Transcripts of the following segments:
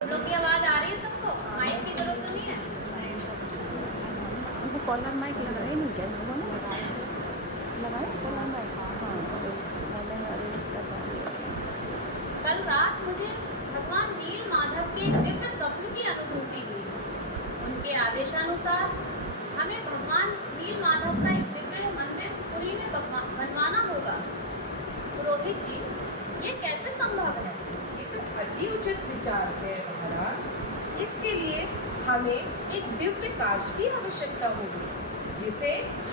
हम लोग की आवाज आ रही है सबको? माइक की जरूरत तो नहीं है? वो कॉलर माइक लगाए नहीं क्या लोगों ने? लगाए कॉलर माइक? हाँ तो मैंने अरेंज करवा दिया। कल रात मुझे भगवान नील माधव के दिव्य स्वप्न की अनुभूति हुई। उनके आदेशानुसार हमें भगवान नील माधव का एक दिव्य मंदिर पुरी में बनवाना होगा। पुरोहित जी, ये कैसे संभव है? ये तो अति उचित विचार है महाराज। इसके लिए हमें एक दिव्य काष्ठ की आवश्यकता होगी, जिसे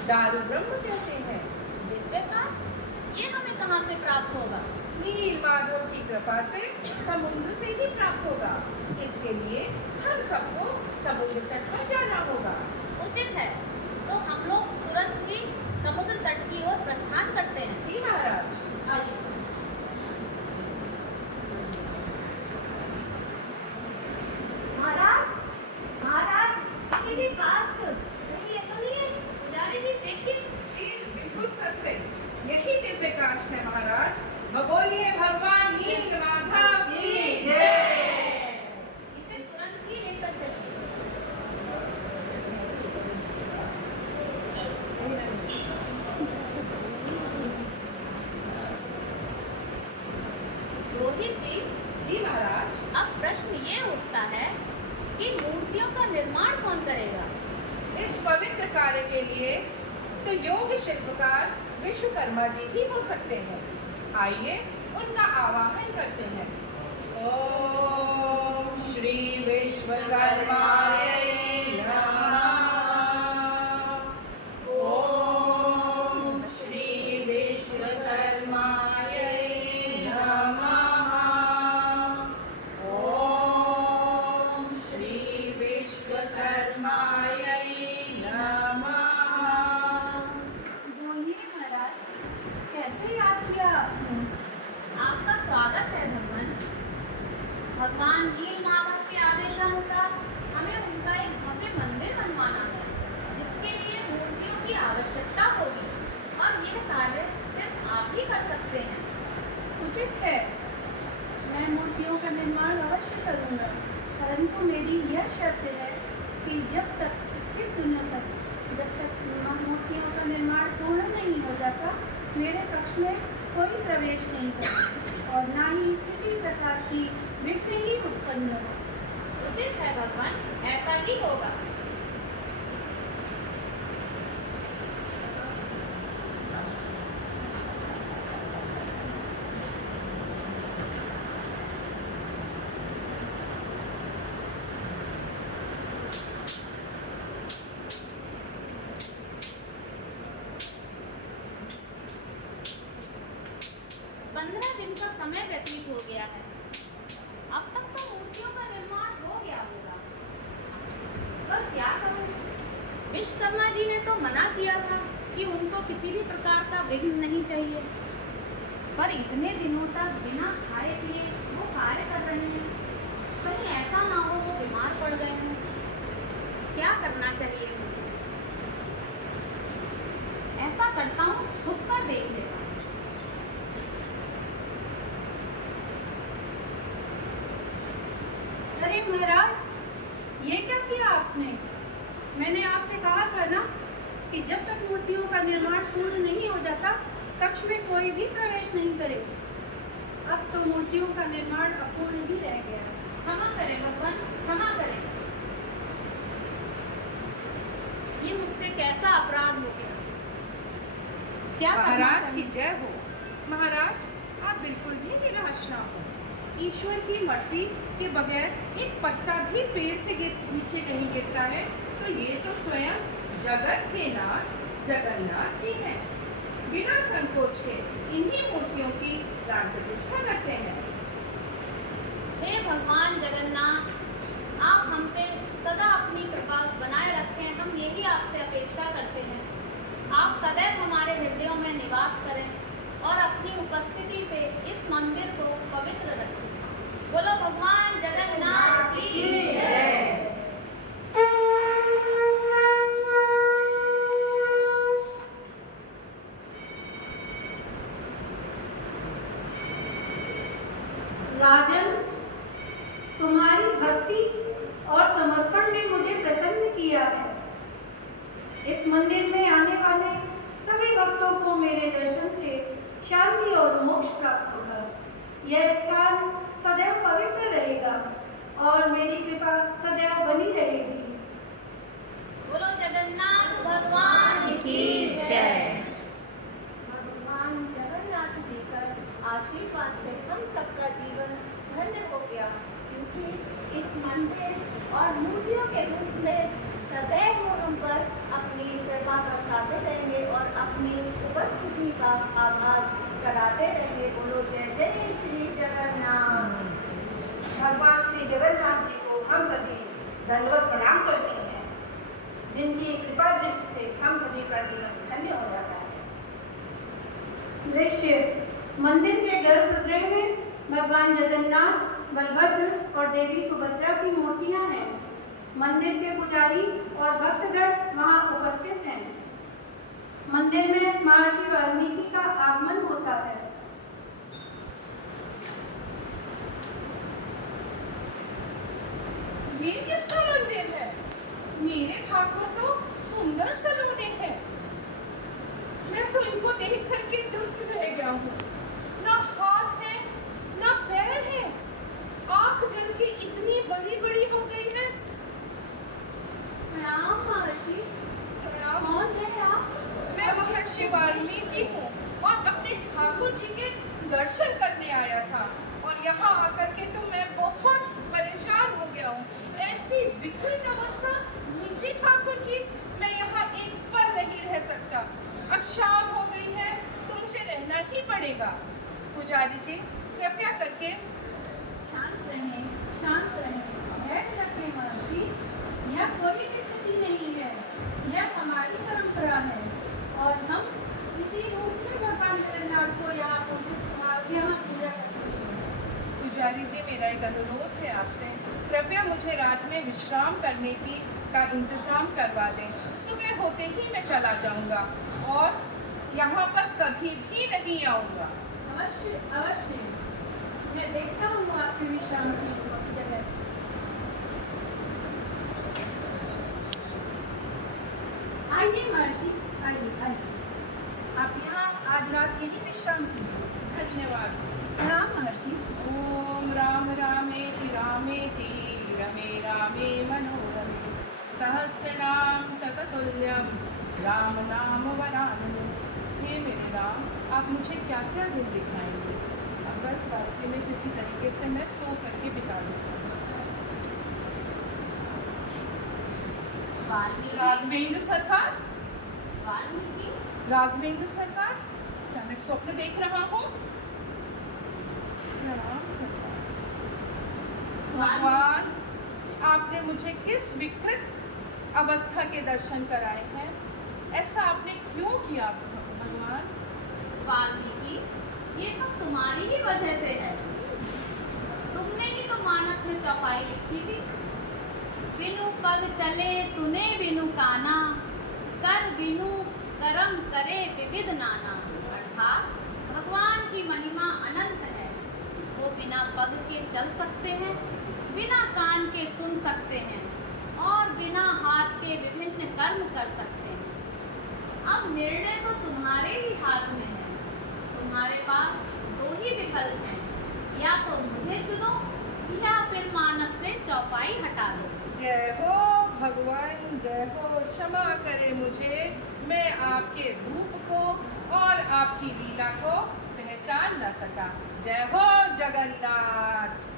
दारु ब्रह्म कहते हैं। दिव्य काष्ठ? ये हमें कहाँ से प्राप्त होगा? नील माधव की कृपा से समुद्र से ही प्राप्त होगा। इसके लिए हम सबको समुद्र तट पर जाना होगा। उचित है, तो हम लोग तुरंत ही समुद्र तट की ओर प्रस्थान करते हैं। जी महाराज। आइए। महाराज, महाराज, ये कास्ट नहीं है तो नहीं है। पुजारी जी देखिए। जी बिल्कुल सत्य, यही दिव्य काष्ठ है महाराज। बोलिए भगवान नील माधव की जय। इसे तुरंत ही लेकर चलिए। रोहित जी, जी महाराज। अब प्रश्न ये उठता है कि मूर्तियों का निर्माण कौन करेगा? इस पवित्र कार्य के लिए तो योग शिल्पकार विश्वकर्मा जी ही हो सकते हैं। आइए उनका आवाहन करते हैं। ओम श्री विश्वकर्माय नमः। ओम श्री विश्वकर्माय नमः। ओम श्री विश्वकर्माय नमः। बोलिए महाराज, कैसे याद किया आपने? आपका स्वागत है भगवान। भगवान नील माधव के आदेशानुसार हमें उनका एक भव्य मंदिर बनवाना है, जिसके लिए मूर्तियों की आवश्यकता होगी, और यह कार्य सिर्फ आप ही कर सकते हैं। उचित है, मैं मूर्तियों का निर्माण अवश्य करूंगा, परंतु मेरी यह शर्त है कि जब तक 21 दिनों तक जब तक मूर्तियों का निर्माण पूर्ण नहीं हो जाता, मेरे कक्ष में कोई प्रवेश नहीं करे और ना ही किसी प्रकार की विघ्न ही उत्पन्न हो। उचित है भगवान, ऐसा ही होगा। पंद्रह दिन का समय व्यतीत हो गया है। अब तक तो मूर्तियों का निर्माण हो गया होगा, पर क्या करूं? विश्वकर्मा जी ने तो मना किया था कि उनको किसी भी प्रकार का विघ्न नहीं चाहिए, पर इतने दिनों तक बिना खाए पिए वो कार्य कर रहे हैं। कहीं ऐसा ना हो वो बीमार पड़ गए हों। क्या करना चाहिए मुझे? ऐसा करता हूँ, छुप कर देख लेता हूँ। अरे महाराज, ये क्या किया आपने? मैंने आपसे कहा था ना कि जब तक मूर्तियों का निर्माण पूर्ण नहीं हो जाता, कक्ष में कोई भी प्रवेश नहीं करे। अब तो मूर्तियों का निर्माण अपूर्ण ही रह गया है। क्षमा करें भगवान, क्षमा करें। ये मुझसे कैसा अपराध हो गया? क्या करना महाराज चाहिए? की जय हो। महाराज, आप बिल्कुल भी निराश ना हो। ईश्वर की मर्जी के बगैर एक पत्ता भी पेड़ से नीचे नहीं गिरता है, तो ये तो स्वयं जगत के नाथ जगन्नाथ जी हैं। बिना संकोच के इन्हीं मूर्तियों की प्राण प्रतिष्ठा करते हैं। हे भगवान जगन्नाथ, आप हम पे सदा अपनी कृपा बनाए रखें, हम यही आपसे अपेक्षा करते हैं। आप सदैव हमारे हृदयों में निवास करें और अपनी उपस्थिति से इस मंदिर को पवित्र रखें। बोलो भगवान जगन्नाथ की जय। राजन, तुम्हारी इस मंदिर में आने वाले सभी भक्तों को मेरे दर्शन से शांति और मोक्ष प्राप्त होगा। यह स्थान सदैव पवित्र रहेगा और मेरी कृपा सदैव बनी रहेगी। बोलो जगन्नाथ भगवान की जय। भगवान जगन्नाथ जी का आशीर्वाद से हम सबका जीवन धन्य हो गया, क्योंकि इस मंदिर और मूर्तियों के रूप में सदैव वो हम पर अपनी कृपा बरसाते रहेंगे और अपनी उपस्थिति का आभास कराते रहेंगे। बोलो जय जय श्री जगन्नाथ। भगवान श्री जगन्नाथ जी को हम सभी दंडवत प्रणाम करते हैं, जिनकी कृपा दृष्टि से हम सभी का जीवन धन्य हो जाता है। दृश्य मंदिर के गर्भगृह में भगवान जगन्नाथ, बलभद्र और देवी सुभद्रा की मूर्तियां हैं। मंदिर के पुजारी और भक्तगण वहां उपस्थित हैं। मंदिर में महर्षि वाल्मीकि का आगमन होता है। ये किसका मंदिर है? मेरे ठाकुर तो सुंदर सलोने हैं। मैं तो इनको देख करके दंग रह गया हूँ। ना हाथ है, ना पैर है, आंख जल की इतनी बड़ी बड़ी हो गई है। प्रणाम महर्षि। प्रणाम। कौन है आप? मैं महर्षि वाल्मीकि हूँ और अपने ठाकुर जी के दर्शन करने आया था, और यहाँ आकर के तो मैं बहुत परेशान हो गया हूँ। ऐसी विकृत अवस्था मेरे ठाकुर की, मैं यहाँ एक पल नहीं रह सकता। अब शाम हो गई है, तो मुझे रहना ही पड़ेगा। पुजारी जी, कृपया करके शांत रहें, शांत रहें। बैठ रखें महर्षि। यह कोई विकृति नहीं है, यह हमारी परंपरा है और हम इसी रूप में भगवान जगन्नाथ को यहाँ पूजा करते हैं। पुजारी जी, मेरा एक अनुरोध है आपसे, कृपया मुझे रात में विश्राम करने का इंतज़ाम करवा दें। सुबह होते ही मैं चला जाऊंगा और यहाँ पर कभी भी नहीं आऊँगा। अवश्य अवश्य, मैं देखता हूँ आपकी विश्राम की जगह। आइए महर्षि, आइए आइए। आप यहाँ आज रात यहीं विश्राम कीजिए। धन्यवाद। प्रणाम महर्षि। ओम राम रामेति रामेति रमे रामे मनोरमे सहस्रनाम तततुल्यम राम नाम वरानने। हे मेरे राम, आप मुझे क्या क्या दिन दिखाएंगे? अब बस रात्रि में किसी तरीके से मैं सो करके बिता दूँगा। वाल्मीकि राघवेंद्र सरकार, वाल्मीकि राघवेंद्र सरकार, क्या मैं स्वप्न देख रहा हूँ? प्रणाम सरकार। भगवान, आपने मुझे किस विकृत अवस्था के दर्शन कराए हैं? ऐसा आपने क्यों किया भगवान? वाल्मीकि, ये सब तुम्हारी ही वजह से है। तुमने ही तो मानस में चौपाई लिखी थी, बिनु पग चले सुने बिनु काना, कर बिनु करम करे विविध नाना। अर्थात भगवान की महिमा अनंत है। वो बिना पग के चल सकते हैं, बिना कान के सुन सकते हैं और बिना हाथ के विभिन्न कर्म कर सकते हैं। अब निर्णय तो तुम्हारे ही हाथ में है। तुम्हारे पास दो ही विकल्प हैं, या तो मुझे चुनो या फिर मानस से चौपाई हटा दो। जय हो भगवान, जय हो। क्षमा करें मुझे, मैं आपके रूप को और आपकी लीला को पहचान न सका। जय हो जगन्नाथ।